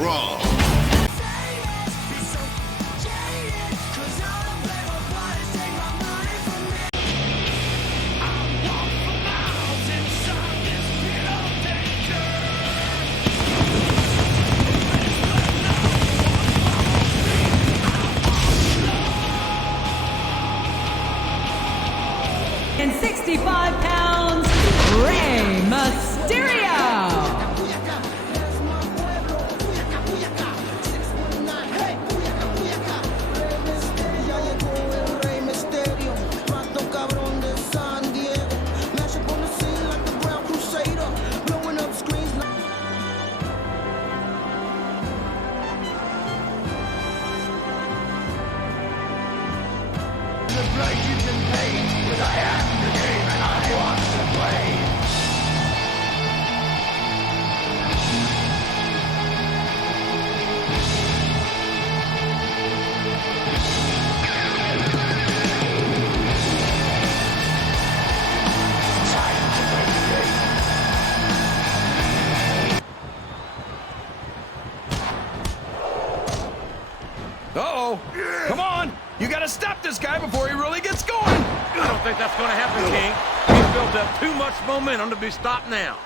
Raw. And 65 pounds, Rey Mysterio. Uh-oh. Come on. You got to stop this guy before he really gets going. I don't think that's going to happen, King. He's built up too much momentum to be stopped now.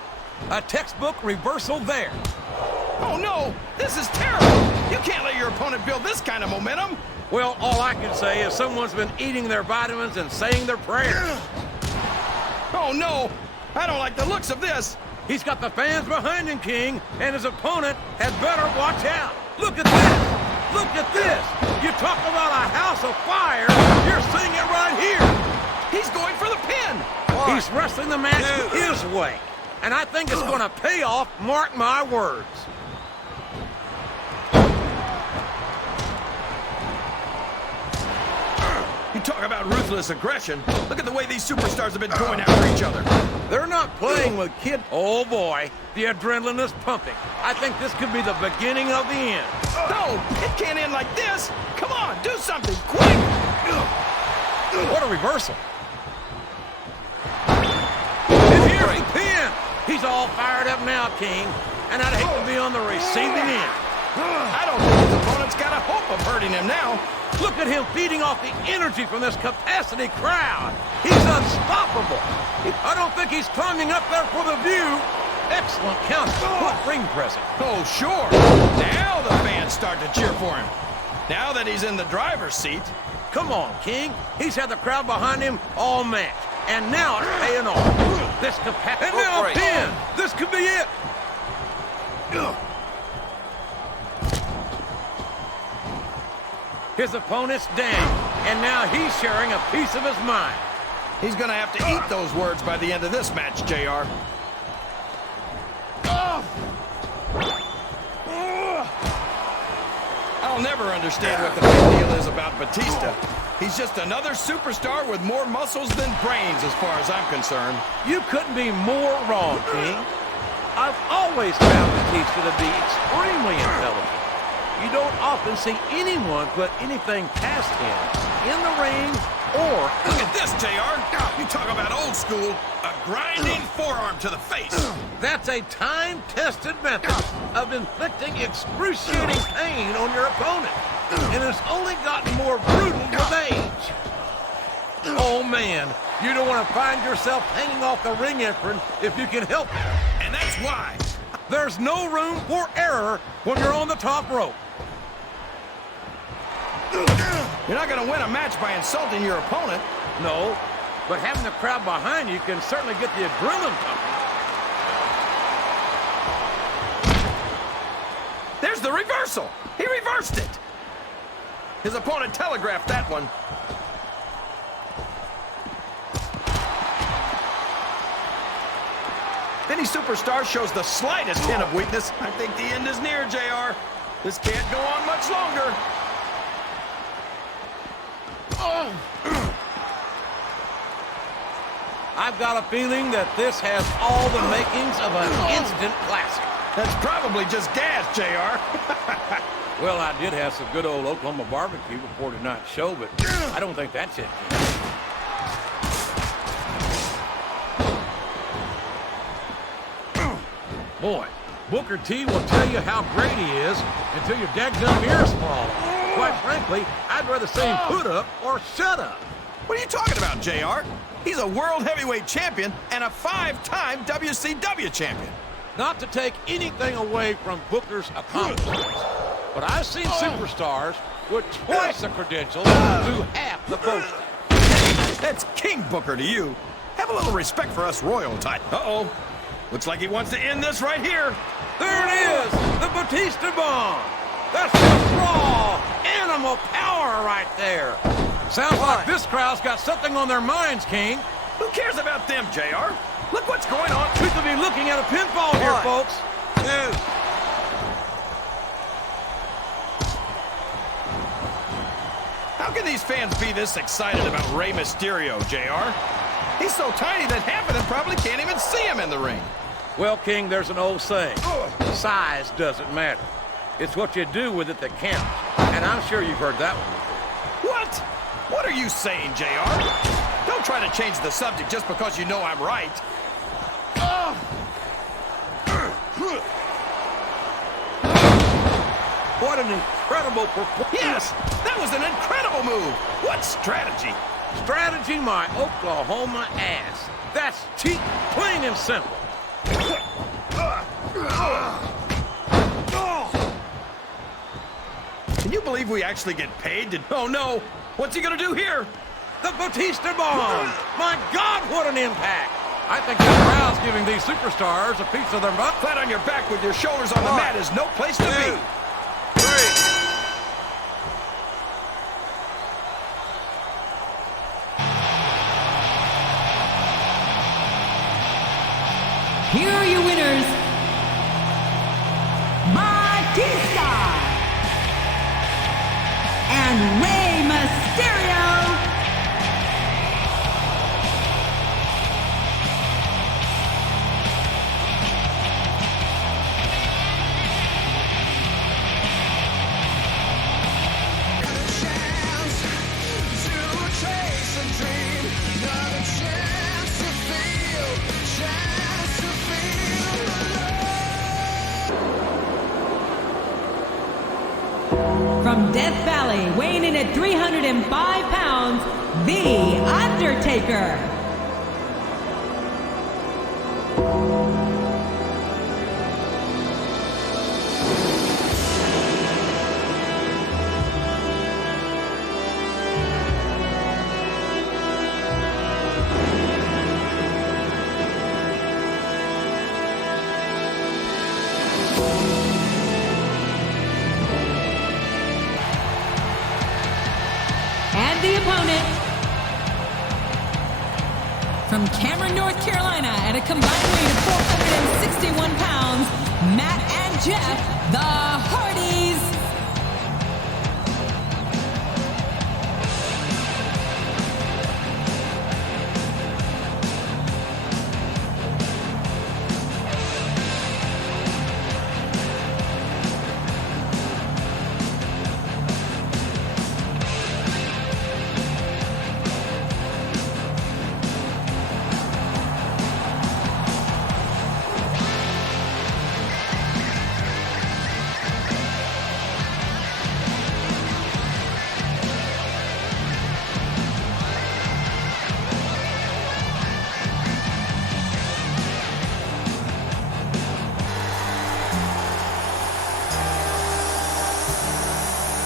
A textbook reversal there. Oh, no. This is terrible. You can't let your opponent build this kind of momentum. Well, all I can say is someone's been eating their vitamins and saying their prayers. Oh, no. I don't like the looks of this. He's got the fans behind him, King, and his opponent had better watch out. Look at this. Look at this! You talk about a house of fire, you're seeing it right here! He's going for the pin! What? He's wrestling the match his way, and I think it's going to pay off, mark my words. You talk about ruthless aggression. Look at the way these superstars have been going after each other. They're not playing with kid. Oh boy, the adrenaline is pumping. I think this could be the beginning of the end. No, it can't end like this. Come on, do something quick. What a reversal. And here's the pin. He's all fired up now, King, and I'd hate to be on the receiving end. I don't think his opponent's got a hope of hurting him now. Look at him feeding off the energy from this capacity crowd. He's unstoppable. I don't think he's climbing up there for the view. Excellent counter. Good ring pressing. Oh, sure. Now the fans start to cheer for him. Now that he's in the driver's seat. Come on, King. He's had the crowd behind him all match. And now it's paying off. This capacity. And now a pin. This could be it. His opponent's down, and now he's sharing a piece of his mind. He's going to have to eat those words by the end of this match, JR. I'll never understand what the big deal is about Batista. He's just another superstar with more muscles than brains as far as I'm concerned. You couldn't be more wrong, King. I've always found Batista to be extremely intelligent. You don't often see anyone put anything past him in the ring or... Look at this, JR. You talk about old school. A grinding forearm to the face. That's a time-tested method of inflicting excruciating pain on your opponent. And it's only gotten more brutal with age. Oh, man. You don't want to find yourself hanging off the ring apron if you can help it. And that's why. There's no room for error when you're on the top rope. You're not going to win a match by insulting your opponent. No, but having the crowd behind you can certainly get the adrenaline pumping. There's the reversal. He reversed it. His opponent telegraphed that one. If any superstar shows the slightest hint of weakness, I think the end is near, JR. This can't go on much longer. I've got a feeling that this has all the makings of an instant classic. That's probably just gas, JR. Well, I did have some good old Oklahoma barbecue before tonight's show, but I don't think that's it. Boy, Booker T will tell you how great he is until your dadgum ears fall off. Quite frankly, I'd rather say him put up or shut up. What are you talking about, JR? He's a world heavyweight champion and a 5-time WCW champion. Not to take anything away from Booker's accomplishments, but I've seen superstars with twice the credentials do half the boasting. That's King Booker to you. Have a little respect for us royal type. Uh-oh. Looks like he wants to end this right here. There it is, the Batista Bomb. That's just raw animal power right there. Sounds like this crowd's got something on their minds, King. Who cares about them, JR? Look what's going on. We could be looking at a pinfall here, folks. Dude. How can these fans be this excited about Rey Mysterio, JR? He's so tiny that half of them probably can't even see him in the ring. Well, King, there's an old saying. Size doesn't matter. It's what you do with it that counts. And I'm sure you've heard that one before. What? What are you saying, JR? Don't try to change the subject just because you know I'm right. What an incredible performance. Yes, that was an incredible move. What strategy? Strategy my Oklahoma ass. That's cheap, plain and simple. Can you believe we actually get paid to... Oh, no. What's he going to do here? The Batista Bomb! My God, what an impact! I think the crowd's giving these superstars a piece of their butt. Flat on your back with your shoulders on the mat is no place to be. 3. Here are your winners, Batista and Rey Mysterio. From Death Valley, weighing in at 305 pounds, The Undertaker. And the opponent, from Cameron, North Carolina, at a combined weight of 461 pounds, Matt and Jeff, the Hardys.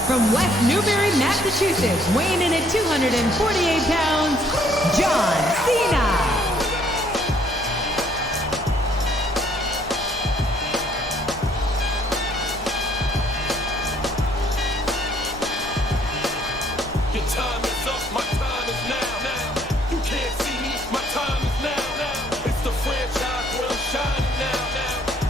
From West Newbury, Massachusetts, weighing in at 248 pounds, John Cena. Your time is up, my time is now. You can't see me, my time is now. It's the franchise where I'm shining now.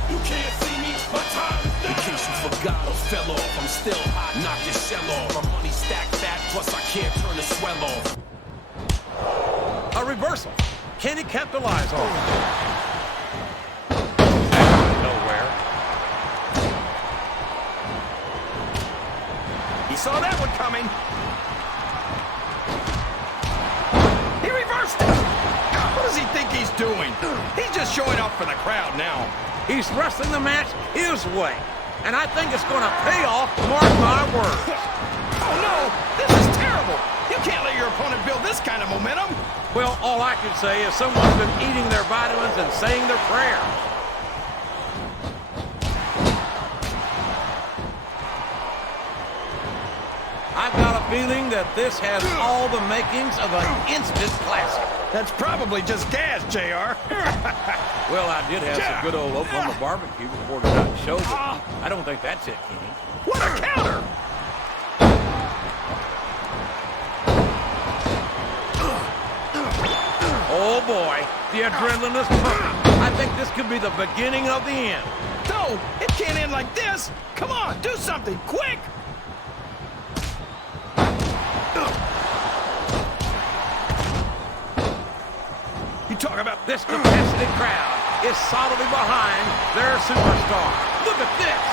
You can't see me, my time is now. In case you forgot or fell off, I'm still hot, knock your shell off. My money stacked fat, plus I can't turn the swell off. A reversal. Can he capitalize on it? Nowhere. He saw that one coming. He reversed it. What does he think he's doing? He's just showing off for the crowd now. He's wrestling the match his way. And I think it's going to pay off, mark my words. Oh, no! This is terrible! You can't let your opponent build this kind of momentum! Well, all I can say is someone's been eating their vitamins and saying their prayers. I've got a feeling that this has all the makings of an instant classic. That's probably just gas, JR. Well, I did have some good old Oklahoma barbecue before tonight's show, but I don't think that's it, King. What a counter! Oh, boy, the adrenaline is pumping. I think this could be the beginning of the end. No, it can't end like this! Come on, do something, quick! You talk about This capacity crowd is solidly behind their superstar. Look at this.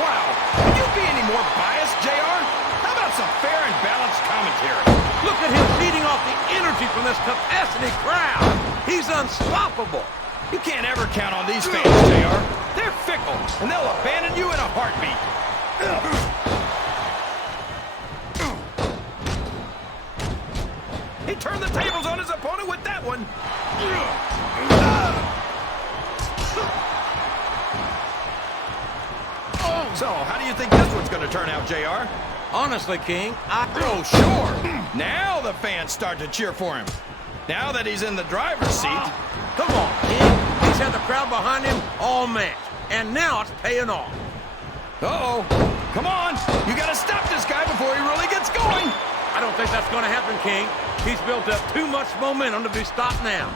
wow! Can you be any more biased, JR? How about some fair and balanced commentary? Look at him feeding off the energy from this capacity crowd. He's unstoppable. You can't ever count on these fans, JR. They're fickle, and they'll abandon you in a heartbeat. He turned the tables on his opponent with that one. So, how do you think this one's going to turn out, JR? Honestly, King, Oh, sure. Now the fans start to cheer for him. Now that he's in the driver's seat. Come on, King. He's had the crowd behind him all match, and now it's paying off. Uh-oh. Come on. You got to stop this guy before he really gets going. I don't think that's going to happen, King. He's built up too much momentum to be stopped now.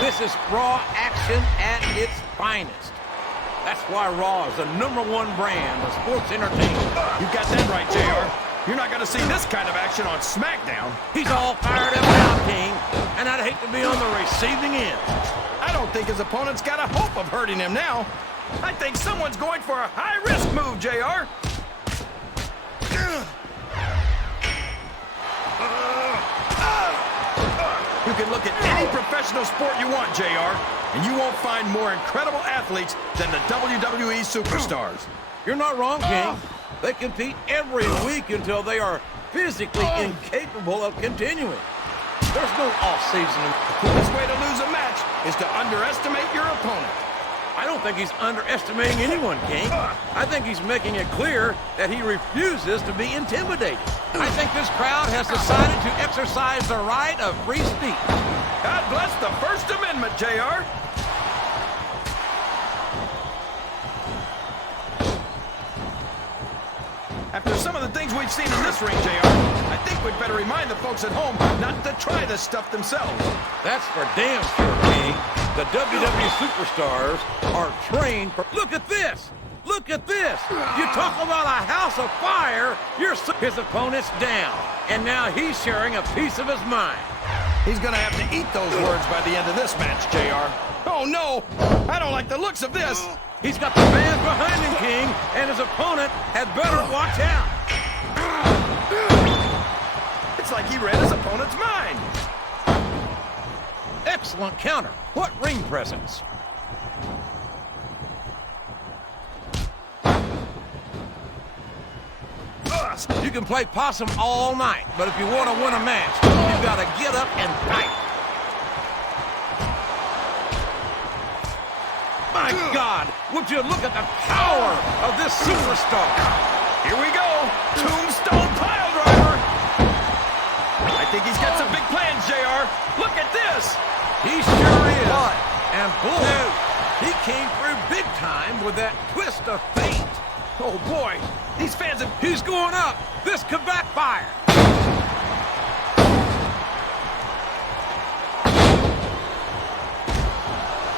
This is Raw action at its finest. That's why Raw is the #1 brand of sports entertainment. You got that right, JR. You're not going to see this kind of action on SmackDown. He's all fired up now, King, and I'd hate to be on the receiving end. I don't think his opponent's got a hope of hurting him now. I think someone's going for a high-risk move, JR. You can look at any professional sport you want, JR, and you won't find more incredible athletes than the WWE superstars. You're not wrong, King. They compete every week until they are physically incapable of continuing. There's no off-season. The quickest way to lose a match is to underestimate your opponent. I don't think he's underestimating anyone, King. I think he's making it clear that he refuses to be intimidated. I think this crowd has decided to exercise the right of free speech. God bless the First Amendment, JR. After some of the things we've seen in this ring, JR, I think we'd better remind the folks at home not to try this stuff themselves. That's for damn sure, King. The WWE superstars are trained for... Look at this! Look at this! You talk about a house of fire, his opponent's down. And now he's sharing a piece of his mind. He's gonna have to eat those words by the end of this match, JR. Oh, no! I don't like the looks of this! He's got the fans behind him, King, and his opponent had better watch out. It's like he read his opponent's mind. Excellent counter. What ring presence. You can play possum all night, but if you want to win a match, you've got to get up and fight. My God, would you look at the power of this superstar? Here we go. Tombstone pile driver. I think he's got some big plans, JR. Look at this. He sure is. And boy, he came through big time with that twist of fate. Oh, boy. These fans have... He's going up. This could backfire.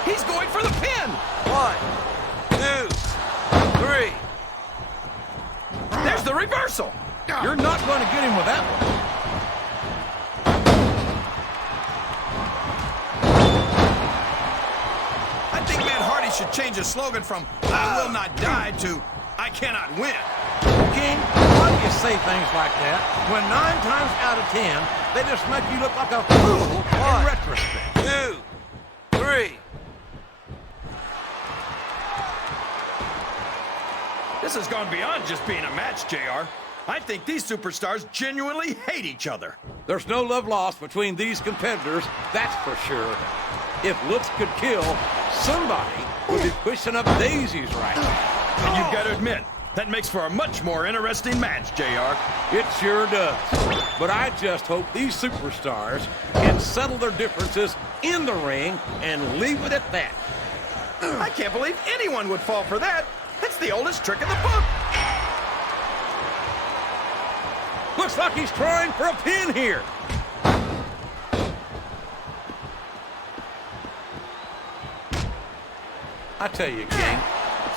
He's going for the pin. 1, 2, 3. There's the reversal. You're not going to get him with that one. I think Matt Hardy should change his slogan from I will not die to I cannot win. King, why do you say things like that when 9 times out of 10, they just make you look like a fool in retrospect? 2, 3. This has gone beyond just being a match, JR. I think these superstars genuinely hate each other. There's no love lost between these competitors, that's for sure. If looks could kill, somebody would be pushing up daisies right now. And you've got to admit, that makes for a much more interesting match, JR. It sure does. But I just hope these superstars can settle their differences in the ring and leave it at that. I can't believe anyone would fall for that. It's the oldest trick in the book. Looks like he's trying for a pin here. I tell you, King.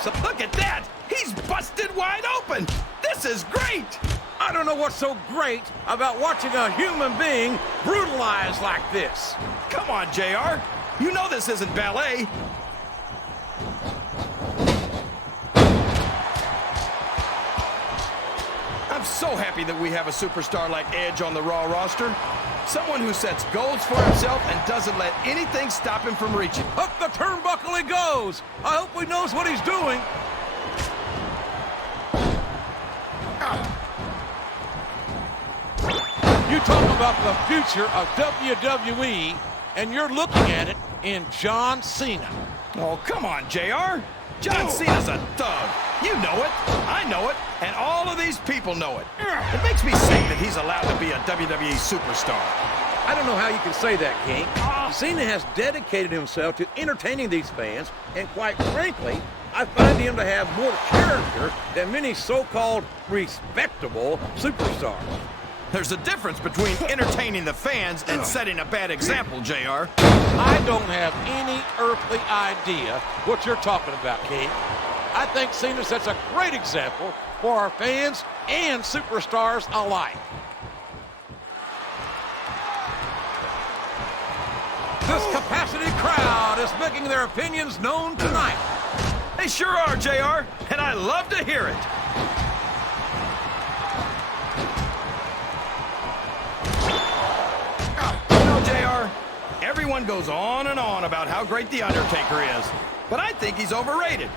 So look at that! He's busted wide open! This is great! I don't know what's so great about watching a human being brutalized like this. Come on, JR. You know this isn't ballet. I'm so happy that we have a superstar like Edge on the Raw roster. Someone who sets goals for himself and doesn't let anything stop him from reaching. Up the turnbuckle he goes. I hope he knows what he's doing. You talk about the future of WWE, and you're looking at it in John Cena. Oh, come on, JR. John Cena's a thug. You know it, I know it, and all of these people know it. It makes me sick that he's allowed to be a WWE superstar. I don't know how you can say that, King. Cena has dedicated himself to entertaining these fans, and quite frankly, I find him to have more character than many so-called respectable superstars. There's a difference between entertaining the fans and setting a bad example, JR. I don't have any earthly idea what you're talking about, King. I think Cena sets a great example for our fans and superstars alike. This capacity crowd is making their opinions known tonight. They sure are, JR, and I love to hear it. You know, JR, everyone goes on and on about how great The Undertaker is, but I think he's overrated.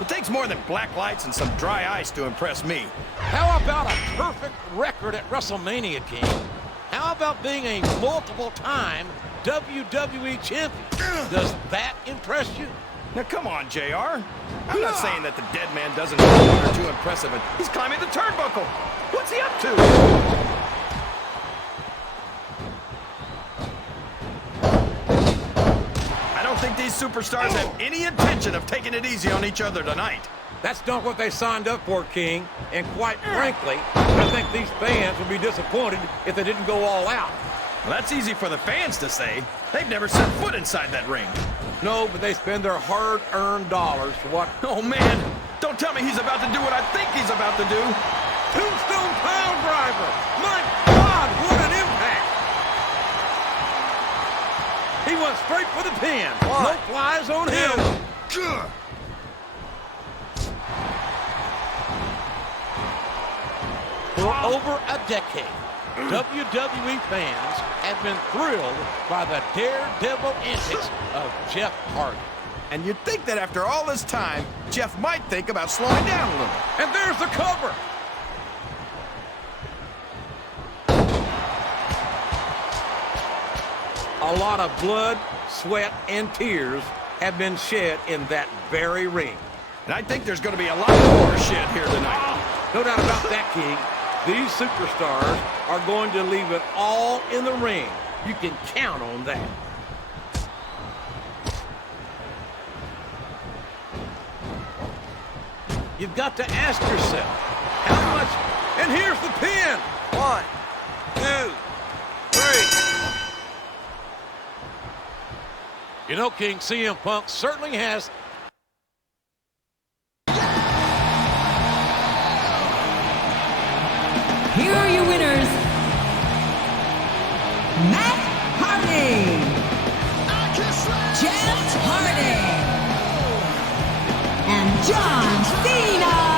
It takes more than black lights and some dry ice to impress me. How about a perfect record at WrestleMania, King? How about being a multiple-time WWE champion? Does that impress you? Now, come on, JR. I'm not saying that the dead man doesn't have one or two impressive, but he's climbing the turnbuckle. What's he up to? I don't think these superstars have any intention of taking it easy on each other tonight. That's not what they signed up for, King. And quite frankly, I think these fans would be disappointed if they didn't go all out. Well, that's easy for the fans to say. They've never set foot inside that ring. No, but they spend their hard-earned dollars for what? Oh, man. Don't tell me he's about to do what I think he's about to do. Tombstone Pile Driver! My God, what an impact! He went straight for the pin. No flies on him. For over a decade, WWE fans have been thrilled by the daredevil antics of Jeff Hardy. And you'd think that after all this time, Jeff might think about slowing down a little. And there's the cover. A lot of blood, sweat, and tears have been shed in that very ring. And I think there's going to be a lot more shed here tonight. No doubt about that, King. These superstars are going to leave it all in the ring. You can count on that. You've got to ask yourself, how much... And here's the pin! 1, 2, 3. You know, King, CM Punk certainly has... Here are your winners, Matt Hardy, Jeff Hardy, and John Cena.